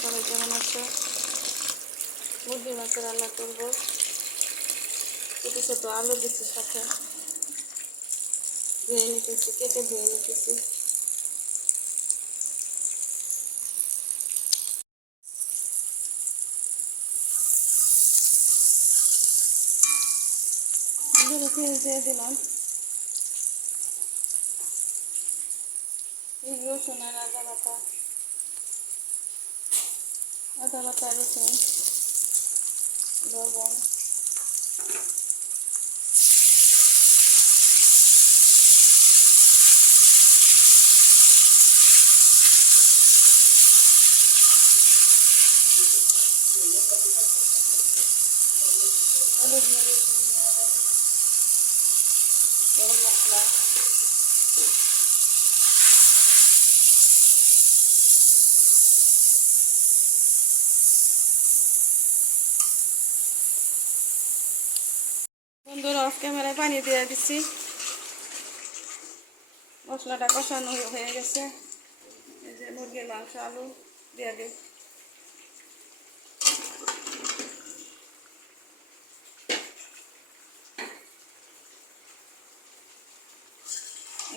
সবাই কেমন আছো? মুরগি মাছের রান্না করবো। ছোটো ছোটো আলু দিচ্ছি, সাথে ধুয়ে নিতেছি, কেটে ধুয়ে নিতেছি। পেঁয়াজ দিয়ে দিলাম, রসুন আর আদা বাটা, রসুন, লবণ, হলুদ, মরিচ, ধনিয়া, গরম মশলা। বন্ধুরা, অফ ক্যামেরায় পানি দিয়ে দিচ্ছি। মশলাটা কষানো হয়ে গেছে। এই যে মুরগির মাংস, আলু দিয়ে দিই।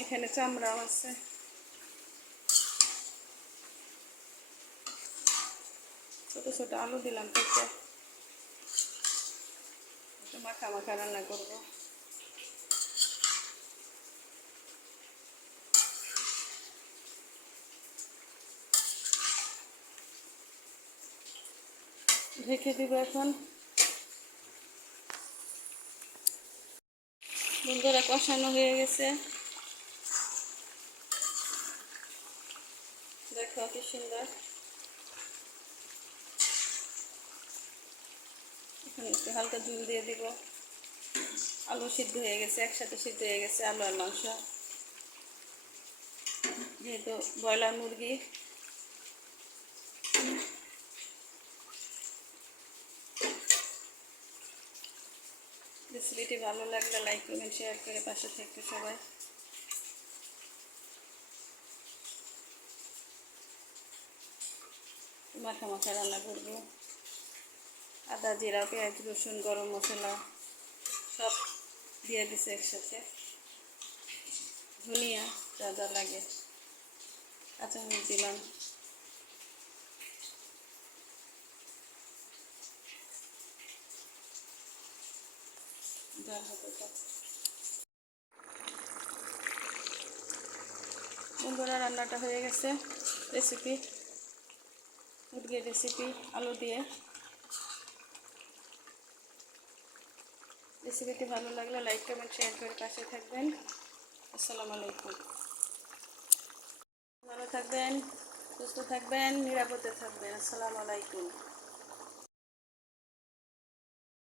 এখানে চামড়াও আছে। ছোট ছোট আলু দিলাম, থেকে মাখা মাখা রান্না করবো। ঢেকে দিব এখন। বন্ধুরা, কষানো হয়ে গেছে, দেখো কি সুন্দর। এখন একটু হালকা জল দিয়ে দিব। আলু সিদ্ধ হয়ে গেছে, একসাথে সিদ্ধ হয়ে গেছে আলু আর মাংস। যেহেতু ব্রয়লার মুরগি, রেসিপিটি ভালো লাগলে লাইক কমেন্ট শেয়ার করে পাশে থাকবে সবাই। মাখা মাখা রান্না করবো। আদা, জিরা, পেঁয়াজ, রসুন, গরম মশলা সব দিয়ে দিছে একসাথে। ধনিয়া যা যা লাগে, কাঁচামরিচ দিলাম। বন্ধুরা, রান্নাটা হয়ে গেছে। রেসিপি, মুরগির রেসিপি আলু দিয়ে। রেসিপিটি ভালো লাগলে লাইক কমেন্ট শেয়ার করে পাশে থাকবেন। আসসালামু আলাইকুম। ভালো থাকবেন, সুস্থ থাকবেন, নিরাপদে থাকবেন। আসসালামু আলাইকুম।